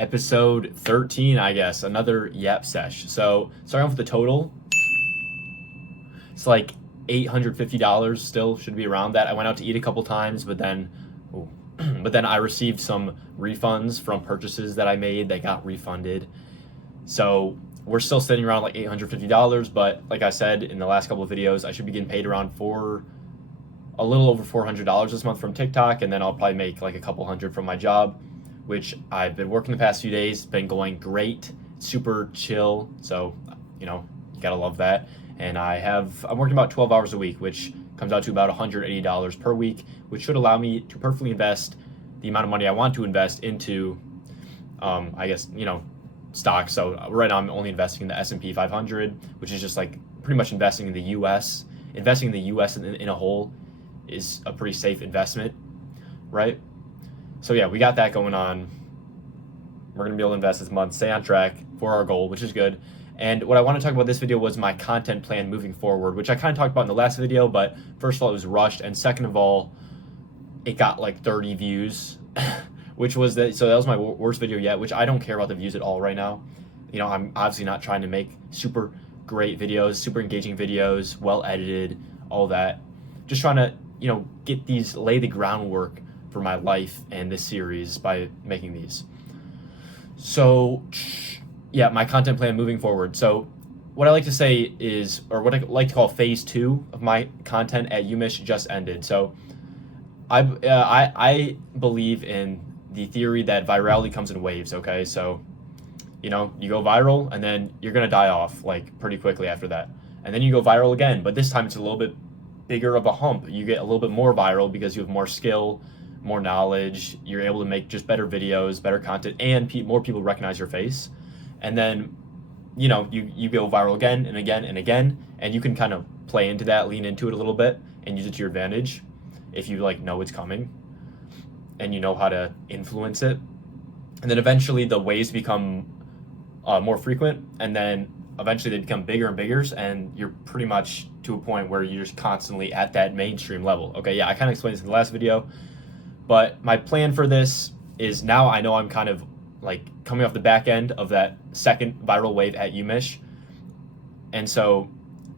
Episode 13, I guess, another Yap sesh. So starting off with the total, it's like $850 still, should be around that. I went out to eat a couple times, but then but then I received some refunds from purchases that I made that got refunded. So we're still sitting around like $850, but like I said in the last couple of videos, I should be getting paid around a little over $400 this month from TikTok, and then I'll probably make like a couple hundred from my job, which I've been working the past few days. Been going great, super chill. So, you gotta love that. And I'm working about 12 hours a week, which comes out to about $180 per week, which should allow me to perfectly invest the amount of money I want to invest into, I guess, stocks. So right now I'm only investing in the S&P 500, which is just like pretty much investing in the U.S. Investing in the U.S. in a whole is a pretty safe investment, right? So yeah, we got that going on. We're gonna be able to invest this month, stay on track for our goal, which is good. And what I want to talk about this video was my content plan moving forward, which I kind of talked about in the last video, but first of all, it was rushed, and second of all, it got like 30 views, which was so that was my worst video yet, which I don't care about the views at all right now. I'm obviously not trying to make super great videos, super engaging videos, well edited, all that. Just trying to, lay the groundwork for my life and this series by making these. So yeah, my content plan moving forward. So what I like to say is, or what I like to call phase 2 of my content at UMich just ended. So I believe in the theory that virality comes in waves. Okay, so you go viral and then you're gonna die off like pretty quickly after that, and then you go viral again, but this time it's a little bit bigger of a hump. You get a little bit more viral because you have more skill, more knowledge. You're able to make just better videos, better content, and more people recognize your face. And then, you go viral again and again and again, and you can kind of play into that, lean into it a little bit, and use it to your advantage if you know it's coming and you know how to influence it. And then eventually the waves become more frequent, and then eventually they become bigger and bigger, and you're pretty much to a point where you're just constantly at that mainstream level. Okay, yeah, I kind of explained this in the last video, but my plan for this is now I know I'm kind of like coming off the back end of that second viral wave at UMich, and so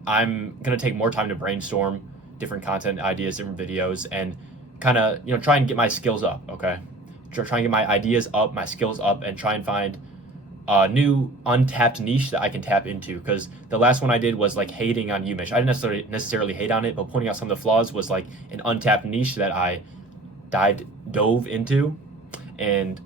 I'm gonna take more time to brainstorm different content ideas, different videos, and kind of try and get my skills up. Okay, try and get my ideas up, my skills up, and try and find a new untapped niche that I can tap into. Because the last one I did was like hating on UMich. I didn't necessarily hate on it, but pointing out some of the flaws was like an untapped niche that I dove into, and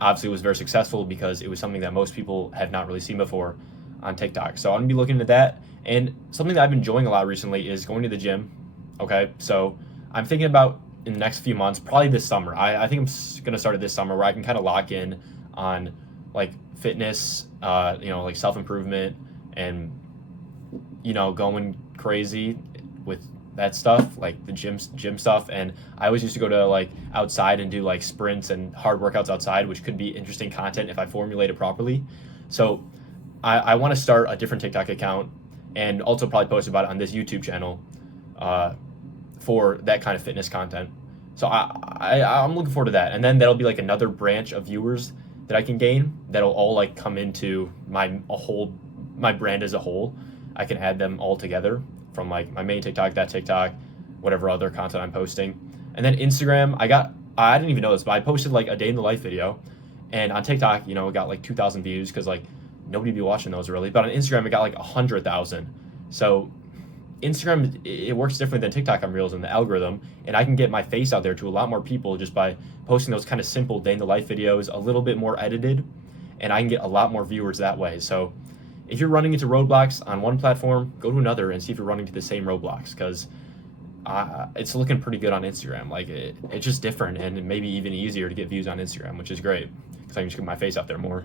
obviously was very successful because it was something that most people have not really seen before on TikTok. So I'm gonna be looking into that. And something that I've been enjoying a lot recently is going to the gym. Okay, so I'm thinking about in the next few months, probably this summer. I think I'm gonna start it this summer, where I can kind of lock in on like fitness, like self-improvement, and going crazy with that stuff, like the gym stuff. And I always used to go to like outside and do like sprints and hard workouts outside, which could be interesting content if I formulate it properly. So I want to start a different TikTok account, and also probably post about it on this YouTube channel for that kind of fitness content. So I'm looking forward to that, and then that'll be like another branch of viewers that I can gain that'll all like come into my brand as a whole. I can add them all together from like my main TikTok, that TikTok, whatever other content I'm posting. And then Instagram, I didn't even know this, but I posted like a day in the life video, and on TikTok, it got like 2,000 views because like nobody be watching those really. But on Instagram, it got like 100,000. So Instagram, it works differently than TikTok on Reels and the algorithm, and I can get my face out there to a lot more people just by posting those kind of simple day in the life videos, a little bit more edited, and I can get a lot more viewers that way. So if you're running into roadblocks on one platform, go to another and see if you're running into the same roadblocks, because it's looking pretty good on Instagram. Like it's just different, and it may be even easier to get views on Instagram, which is great because I can just get my face out there more.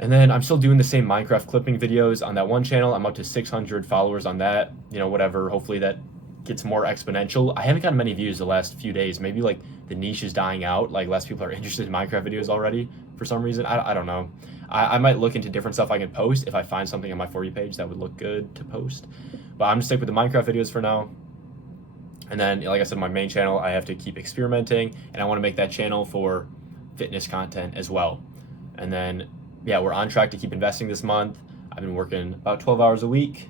And then I'm still doing the same Minecraft clipping videos on that one channel. I'm up to 600 followers on that, whatever. Hopefully that gets more exponential. I haven't gotten many views the last few days. Maybe like the niche is dying out. Like less people are interested in Minecraft videos already for some reason. I don't know. I might look into different stuff I can post if I find something on my For You page that would look good to post. But I'm just stick with the Minecraft videos for now. And then, like I said, my main channel, I have to keep experimenting, and I want to make that channel for fitness content as well. And then, yeah, we're on track to keep investing this month. I've been working about 12 hours a week,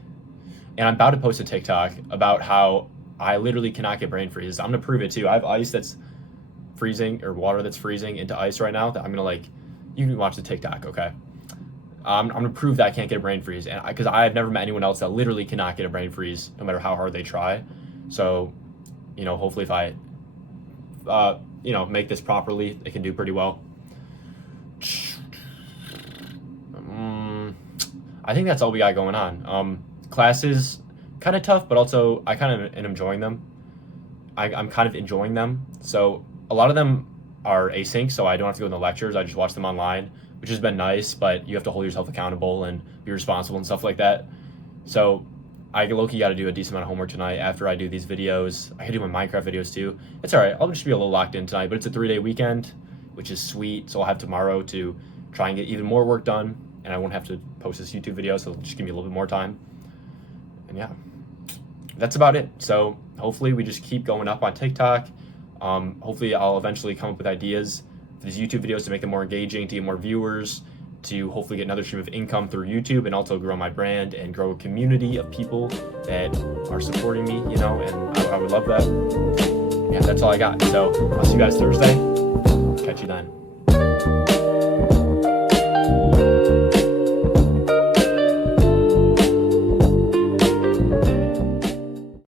and I'm about to post a TikTok about how I literally cannot get brain freeze. I'm gonna prove it too. I have ice that's freezing, or water that's freezing into ice right now that I'm gonna like, you can watch the TikTok, okay? I'm gonna prove that I can't get a brain freeze, and because I've never met anyone else that literally cannot get a brain freeze no matter how hard they try. So, hopefully if I, make this properly, it can do pretty well. I think that's all we got going on. Classes, kind of tough, but also I kind of am enjoying them. I'm kind of enjoying them. So a lot of them are async, so I don't have to go in the lectures. I just watch them online, which has been nice, but you have to hold yourself accountable and be responsible and stuff like that. So I low-key got to do a decent amount of homework tonight after I do these videos. I can do my Minecraft videos too. It's all right. I'll just be a little locked in tonight, but it's a 3-day weekend, which is sweet. So I'll have tomorrow to try and get even more work done, and I won't have to post this YouTube video, so it'll just give me a little bit more time. And yeah, that's about it. So hopefully we just keep going up on TikTok. Hopefully I'll eventually come up with ideas for these YouTube videos to make them more engaging, to get more viewers, to hopefully get another stream of income through YouTube, and also grow my brand and grow a community of people that are supporting me, and I would love that. Yeah, that's all I got. So I'll see you guys Thursday. Catch you then.